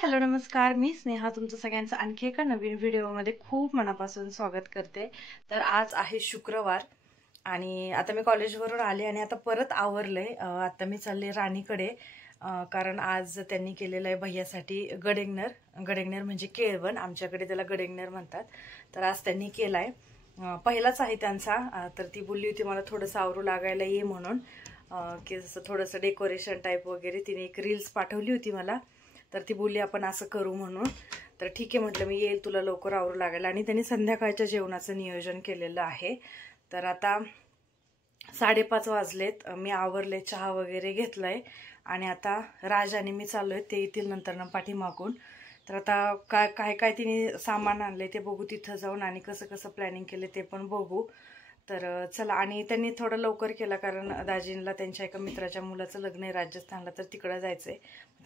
Hello नमस्कार. मी स्नेहा तुमचं सगळ्यांचं आणखी एका नवीन व्हिडिओमध्ये खूप मनापासून स्वागत करते. तर आज आहे शुक्रवार आणि आता मी कॉलेजवरून आले आणि आता परत आवरले. आता मी चालले राणीकडे, कारण आज त्यांनी केलेलं आहे भैयासाठी गडेंगनर. गडेंगनर म्हणजे केळवण, आमच्याकडे त्याला गडेंगनर म्हणतात. तर आज त्यांनी केलाय, पहिलाच आहे त्यांचा. तर ती बोलली होती मला थोडंसं आवरू लागायला ये म्हणून, की जसं थोडंसं डेकोरेशन टाईप वगैरे. तिने एक रील्स पाठवली होती मला, तर ती बोलली आपण असं करू म्हणून. तर ठीक आहे म्हटलं, मी येईल, तुला लवकर आवरू लागेल. आणि त्यांनी संध्याकाळच्या जेवणाचं नियोजन केलेलं आहे. तर आता 5:30 वाजलेत, मी आवरले, चहा वगैरे घेतलाय आणि आता राज आणि मी चाललोय. ते येतील नंतर पाठीमागून. तर आता काय काय तिने सामान आणले ते बघू तिथं जाऊन, आणि कसं कसं प्लॅनिंग केले ते पण बघू. तर चला. आणि त्यांनी थोडं लवकर केला, कारण दाजींला त्यांच्या एका मित्राच्या मुलाचं लग्न आहे राजस्थानला, तर तिकडं जायचंय.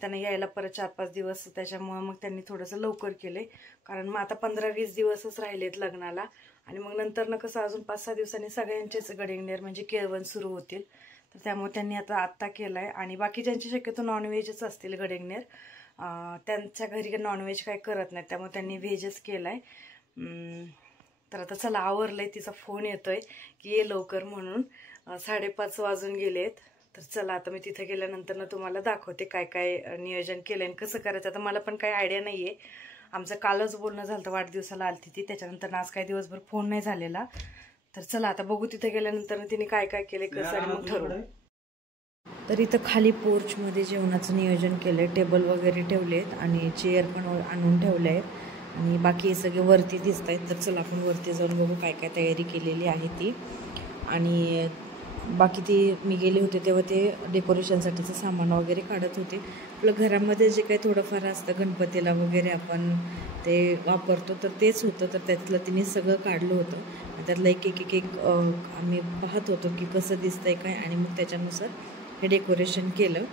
त्यांना यायला परत 4-5 दिवस, त्याच्यामुळे मग त्यांनी थोडंसं लवकर केले. कारण मग आता 15-20 दिवसच राहिलेत लग्नाला, आणि मग नंतर कसं अजून 5-6 दिवसांनी सगळ्यांचेच गडेंगनेर म्हणजे केळवण सुरू होतील. तर त्यामुळे त्यांनी आत्ता केलाय. आणि बाकी ज्यांची शक्यतो नॉनव्हेजच असतील गडेंगनेर, त्यांच्या घरी नॉनव्हेज काय करत नाहीत, त्यामुळे त्यांनी व्हेजच केलाय. तर आता चला, आवरलंय. तिचा फोन येतोय की ये लवकर म्हणून. 5:30 वाजून गेलेत. तर चला, आता मी तिथे गेल्यानंतर ना तुम्हाला दाखवते काय काय नियोजन केलंय आणि कसं करायचं. आता मला पण काही आयडिया नाहीये. आमचं कालच बोलणं झालं, वाढदिवसाला आलती ती, त्याच्यानंतर आज काही दिवसभर फोन नाही झालेला. तर चला आता बघू तिथे गेल्यानंतर तिने काय काय केलंय, कसं, आणि मग ठरवू. तर इथं खाली पोर्चमध्ये जेवणाचं नियोजन केलंय. टेबल वगैरे ठेवलेत आणि चेअर पण आणून ठेवले आहेत, आणि बाकी हे सगळे वरती दिसत आहेत. तर चला आपण वरती जाऊन बघू काय काय तयारी केलेली आहे ती. आणि बाकी ती मी गेले होते तेव्हा ते डेकोरेशनसाठीचं सामान वगैरे काढत होते. आपलं घरामध्ये जे काही थोडंफार असतं गणपतीला वगैरे आपण ते वापरतो, तर तेच होतं. तर त्यातलं तिने सगळं काढलं होतं. त्यातलं एक आम्ही पाहत होतो की कसं दिसतंय काय, आणि मग त्याच्यानुसार हे डेकोरेशन केलं.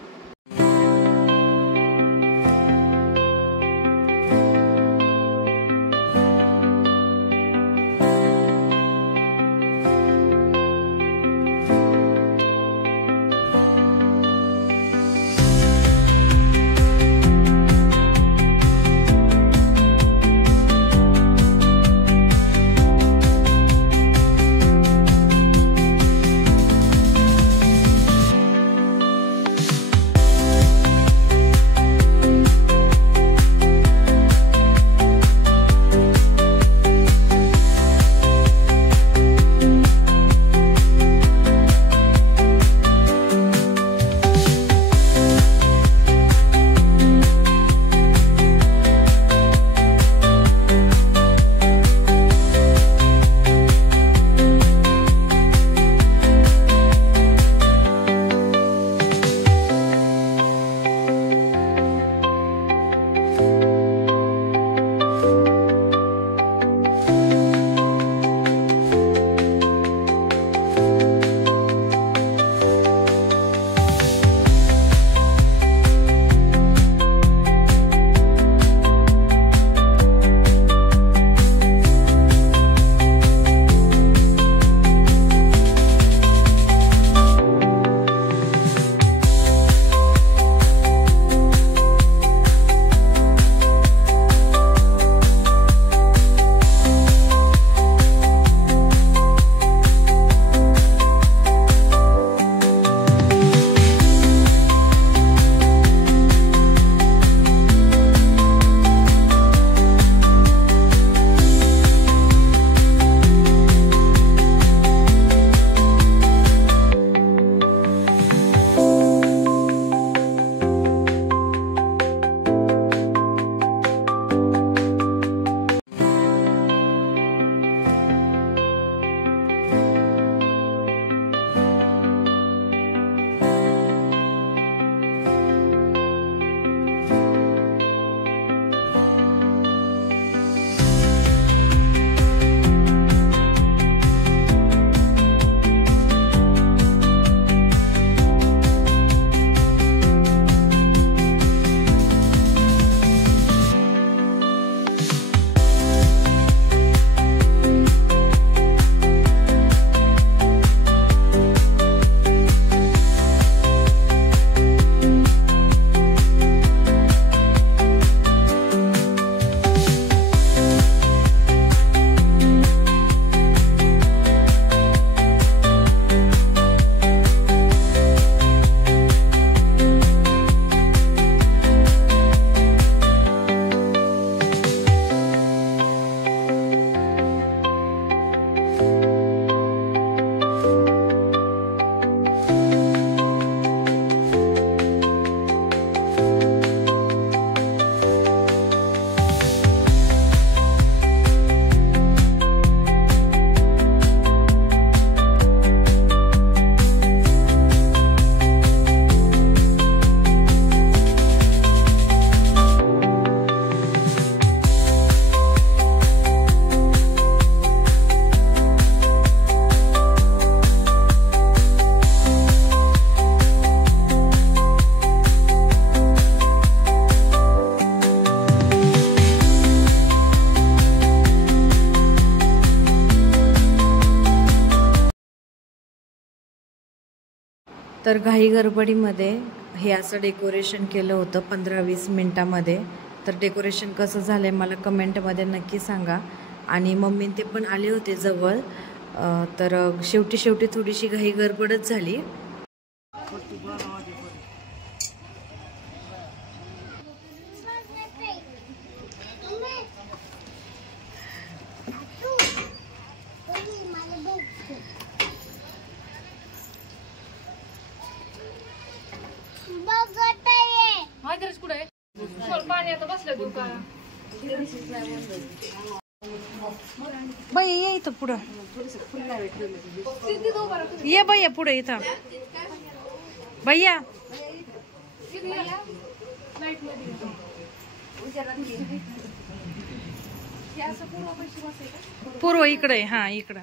तर घाई गडबडीमध्ये हे असं डेकोरेशन केलं होतं 15-20 मिनटामध्ये. तर डेकोरेशन कसं झालं आहे मला कमेंटमध्ये नक्की सांगा. आणि मम्मी ते पण आले होते जवळ. तर शेवटी थोडीशी घाई गडबडच झाली. बाई ये इथं पुढं ये बाई पुढे इथं भैया पूर्व इकडे हा इकडं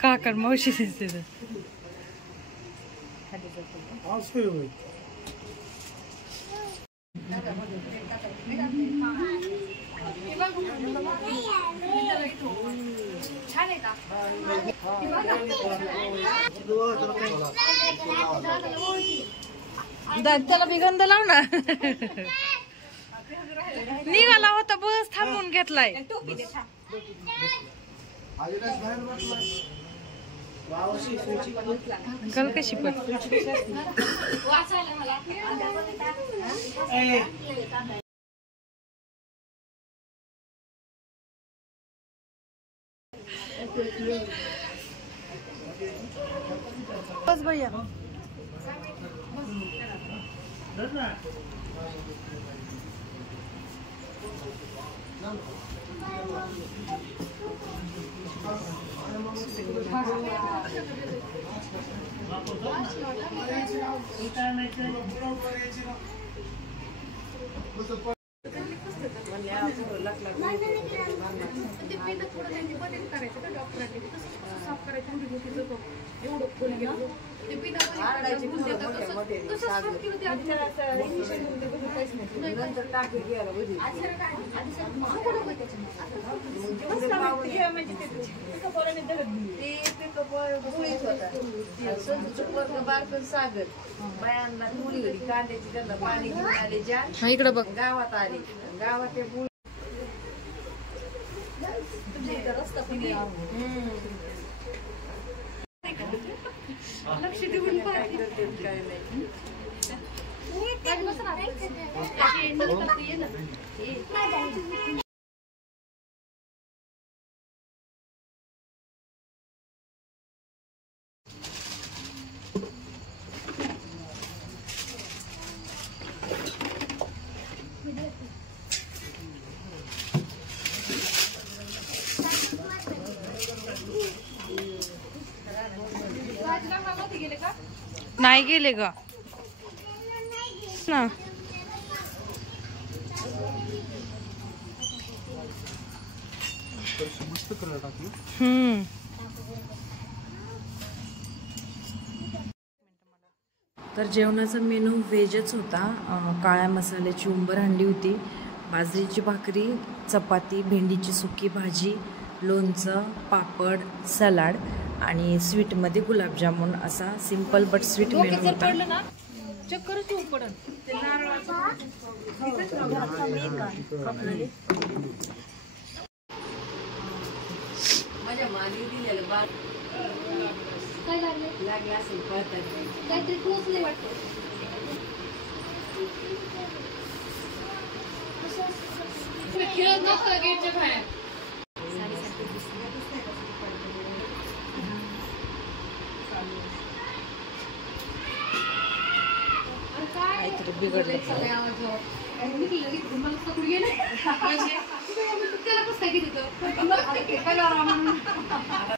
काका मावशी दिसते त्याला बिगंध लाव ना. निघाला होता बस थांबून घेतलाय. गल कशी पण बस भैया सागर बायांना कांद्याची त्यांना पाणी घेऊन आले ज्या इकडे बघ गावात आले गावात लक्ष देऊन काय नाही. नाही गेले ग ना. तर जेवणाचा मेनू व्हेजच होता. काळ्या मसाल्याची उंबर हंडी होती, बाजरीची भाकरी, चपाती, भेंडीची सुकी भाजी, लोणचं, पापड, सलाड आणि स्वीटमध्ये गुलाबजामुन. असा सिंपल बट स्वीट मेनू होता. माझ्या मागे दिलेलं बात काय लागले असेल काहीतरी टोचले वाटतं. खेळत नसतं गेटच्या बाहेर. काहीतरी बिघडलं. त्याला कसं काय